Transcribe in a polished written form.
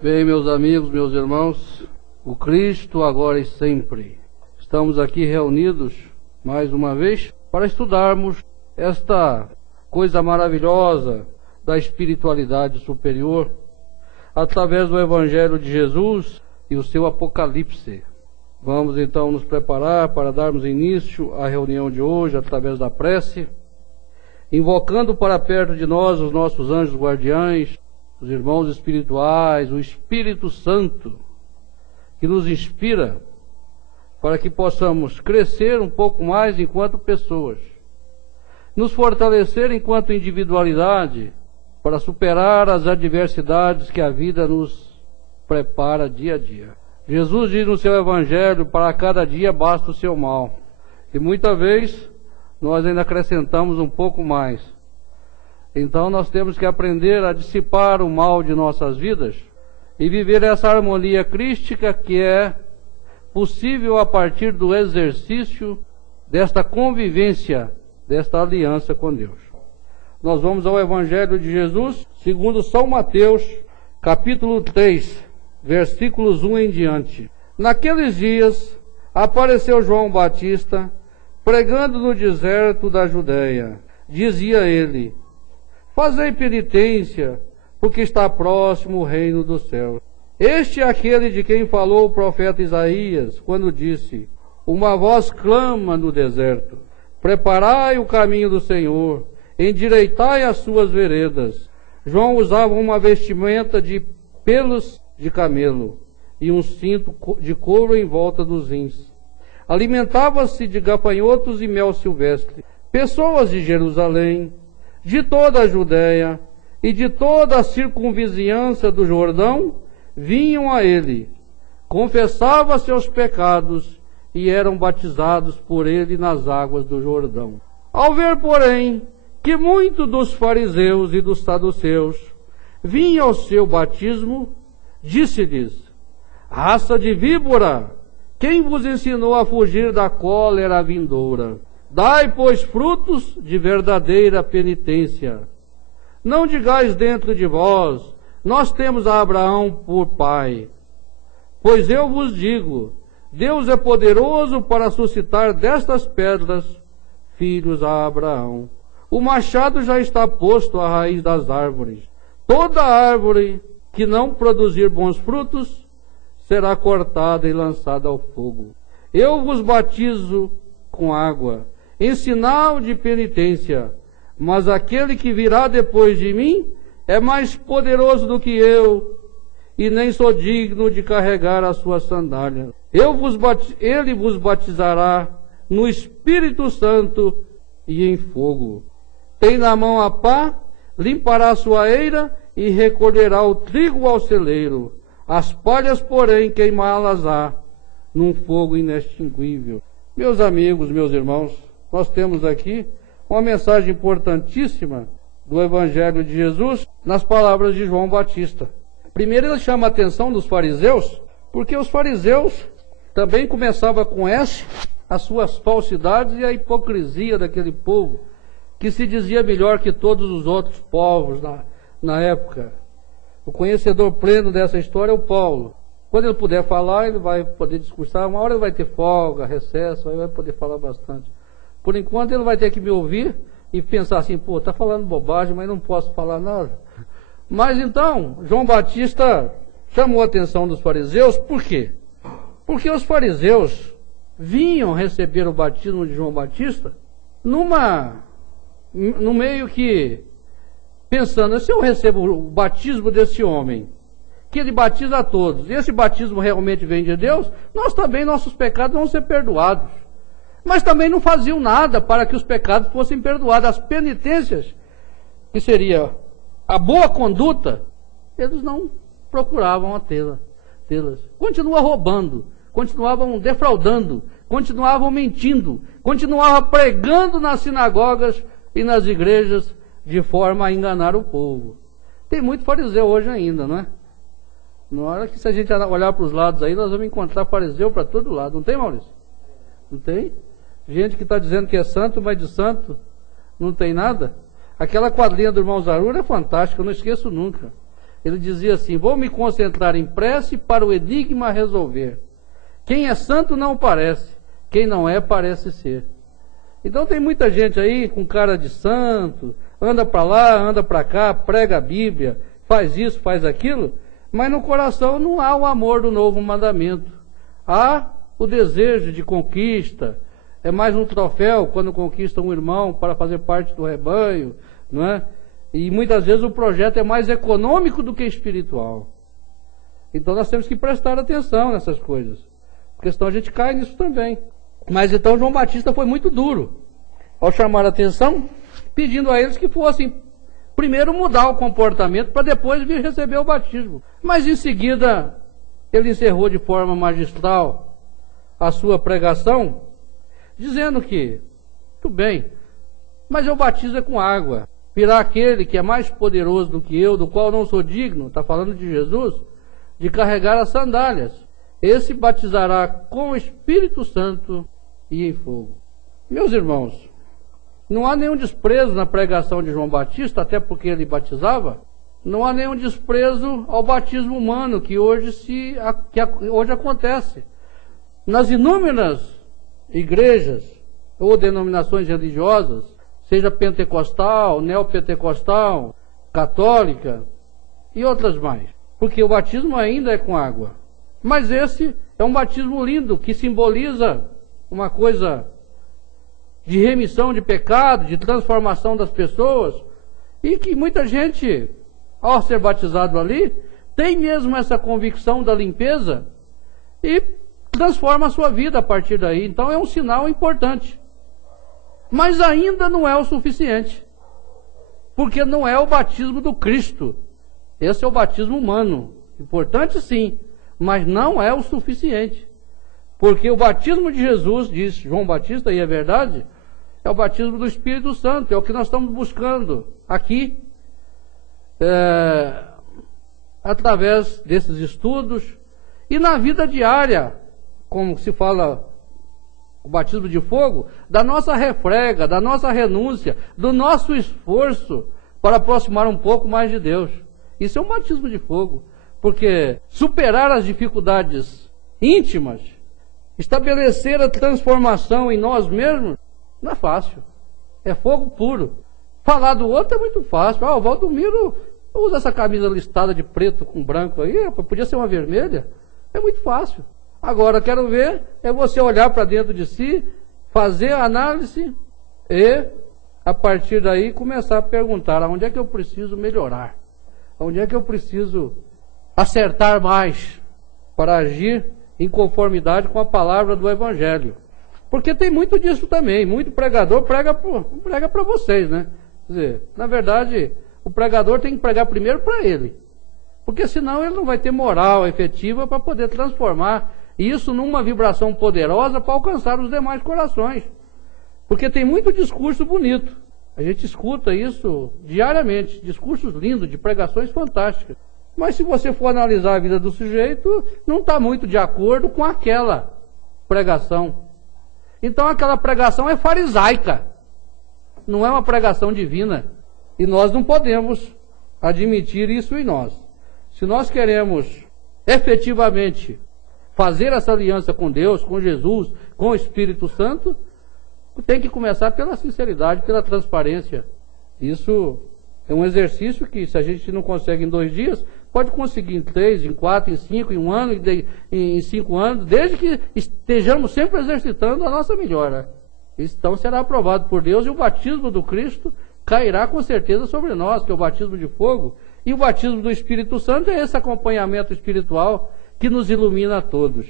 Bem, meus amigos, meus irmãos, o Cristo agora e sempre. Estamos aqui reunidos mais uma vez para estudarmos esta coisa maravilhosa da espiritualidade superior através do Evangelho de Jesus e o seu Apocalipse. Vamos então nos preparar para darmos início à reunião de hoje através da prece, invocando para perto de nós os nossos anjos guardiães, os irmãos espirituais, o Espírito Santo, que nos inspira para que possamos crescer um pouco mais enquanto pessoas, nos fortalecer enquanto individualidade, para superar as adversidades que a vida nos prepara dia a dia. Jesus diz no seu Evangelho: para cada dia basta o seu mal. E muitas vezes nós ainda acrescentamos um pouco mais. Então nós temos que aprender a dissipar o mal de nossas vidas e viver essa harmonia crística que é possível a partir do exercício desta convivência, desta aliança com Deus. Nós vamos ao Evangelho de Jesus, segundo São Mateus, capítulo 3, versículos 1 em diante. Naqueles dias apareceu João Batista, pregando no deserto da Judeia. Dizia ele: fazei penitência, porque está próximo o reino dos céus. Este é aquele de quem falou o profeta Isaías, quando disse: uma voz clama no deserto, preparai o caminho do Senhor, endireitai as suas veredas. João usava uma vestimenta de pelos de camelo e um cinto de couro em volta dos rins. Alimentava-se de gafanhotos e mel silvestre. Pessoas de Jerusalém, de toda a Judéia e de toda a circunvizinhança do Jordão vinham a ele, confessavam seus pecados e eram batizados por ele nas águas do Jordão. Ao ver, porém, que muitos dos fariseus e dos saduceus vinham ao seu batismo, disse-lhes: raça de víbora, quem vos ensinou a fugir da cólera vindoura? Dai, pois, frutos de verdadeira penitência. Não digais dentro de vós: nós temos a Abraão por pai. Pois eu vos digo, Deus é poderoso para suscitar destas pedras filhos a Abraão. O machado já está posto à raiz das árvores. Toda árvore que não produzir bons frutos será cortada e lançada ao fogo. Eu vos batizo com água, em sinal de penitência, mas aquele que virá depois de mim é mais poderoso do que eu, e nem sou digno de carregar as suas sandálias. Ele vos batizará no Espírito Santo e em fogo. Tem na mão a pá, limpará a sua eira e recolherá o trigo ao celeiro. As palhas, porém, queimá-las-á num fogo inextinguível. Meus amigos, meus irmãos, nós temos aqui uma mensagem importantíssima do Evangelho de Jesus nas palavras de João Batista. Primeiro ele chama a atenção dos fariseus, porque os fariseus também começavam com as suas falsidades e a hipocrisia daquele povo, que se dizia melhor que todos os outros povos na época. O conhecedor pleno dessa história é o Paulo. Quando ele puder falar, ele vai poder discursar. Uma hora ele vai ter folga, recesso, aí vai poder falar bastante. Por enquanto ele vai ter que me ouvir e pensar assim: pô, está falando bobagem, mas não posso falar nada. Mas então, João Batista chamou a atenção dos fariseus. Por quê? Porque os fariseus vinham receber o batismo de João Batista no meio que pensando: se eu recebo o batismo desse homem, que ele batiza a todos, e esse batismo realmente vem de Deus, nós também, nossos pecados vão ser perdoados. Mas também não faziam nada para que os pecados fossem perdoados. As penitências, que seria a boa conduta, eles não procuravam tê-las. Continuavam roubando, continuavam defraudando, continuavam mentindo, continuavam pregando nas sinagogas e nas igrejas de forma a enganar o povo. Tem muito fariseu hoje ainda, não é? Na hora que, se a gente olhar para os lados aí, nós vamos encontrar fariseu para todo lado. Não tem, Maurício? Não tem? Gente que está dizendo que é santo, mas de santo não tem nada. Aquela quadrinha do irmão Zarura é fantástica, eu não esqueço nunca. ele dizia assim: vou me concentrar em prece para o enigma resolver. Quem é santo não parece, quem não é parece ser. Então tem muita gente aí com cara de santo, anda para lá, anda para cá, prega a Bíblia, faz isso, faz aquilo, mas no coração não há o amor do novo mandamento. Há o desejo de conquista, é mais um troféu quando conquista um irmão para fazer parte do rebanho, não é? E muitas vezes o projeto é mais econômico do que espiritual. Então nós temos que prestar atenção nessas coisas, porque senão a gente cai nisso também. Mas então João Batista foi muito duro ao chamar a atenção, pedindo a eles que fossem primeiro mudar o comportamento para depois vir receber o batismo. Mas em seguida ele encerrou de forma magistral a sua pregação, dizendo que, tudo bem, mas eu batizo é com água. Virá aquele que é mais poderoso do que eu, do qual não sou digno, está falando de Jesus, de carregar as sandálias. Esse batizará com o Espírito Santo e em fogo. Meus irmãos, não há nenhum desprezo na pregação de João Batista, até porque ele batizava. Não há nenhum desprezo ao batismo humano que hoje acontece. Nas inúmeras igrejas ou denominações religiosas, seja pentecostal, neopentecostal, católica e outras mais. Porque o batismo ainda é com água. Mas esse é um batismo lindo, que simboliza uma coisa de remissão de pecado, de transformação das pessoas, e que muita gente, ao ser batizado ali, tem mesmo essa convicção da limpeza e transforma a sua vida a partir daí. Então é um sinal importante. Mas ainda não é o suficiente, porque não é o batismo do Cristo. Esse é o batismo humano. Importante sim, mas não é o suficiente. Porque o batismo de Jesus, diz João Batista, e é verdade, é o batismo do Espírito Santo, é o que nós estamos buscando aqui, através desses estudos, e na vida diária, como se fala o batismo de fogo, da nossa refrega, da nossa renúncia, do nosso esforço para aproximar um pouco mais de Deus. Isso é um batismo de fogo, porque superar as dificuldades íntimas, estabelecer a transformação em nós mesmos, não é fácil. É fogo puro. Falar do outro é muito fácil. O Valdomiro usa essa camisa listada de preto com branco aí, podia ser uma vermelha. É muito fácil. Agora, quero ver, é você olhar para dentro de si, fazer a análise e, a partir daí, começar a perguntar: aonde é que eu preciso melhorar? Onde é que eu preciso acertar mais para agir em conformidade com a palavra do Evangelho? Porque tem muito disso também. Muito pregador prega para vocês, né? Quer dizer, na verdade, o pregador tem que pregar primeiro para ele. Porque senão ele não vai ter moral efetiva para poder transformar isso numa vibração poderosa para alcançar os demais corações. Porque tem muito discurso bonito. A gente escuta isso diariamente. Discursos lindos, de pregações fantásticas. Mas se você for analisar a vida do sujeito, não está muito de acordo com aquela pregação. Então aquela pregação é farisaica, não é uma pregação divina. E nós não podemos admitir isso em nós. Se nós queremos efetivamente fazer essa aliança com Deus, com Jesus, com o Espírito Santo, tem que começar pela sinceridade, pela transparência. Isso é um exercício que, se a gente não consegue em 2 dias, pode conseguir em 3, em 4, em 5, em 1 ano, em 5 anos, desde que estejamos sempre exercitando a nossa melhora. Então será aprovado por Deus, e o batismo do Cristo cairá com certeza sobre nós, que é o batismo de fogo. E o batismo do Espírito Santo é esse acompanhamento espiritual que nos ilumina a todos.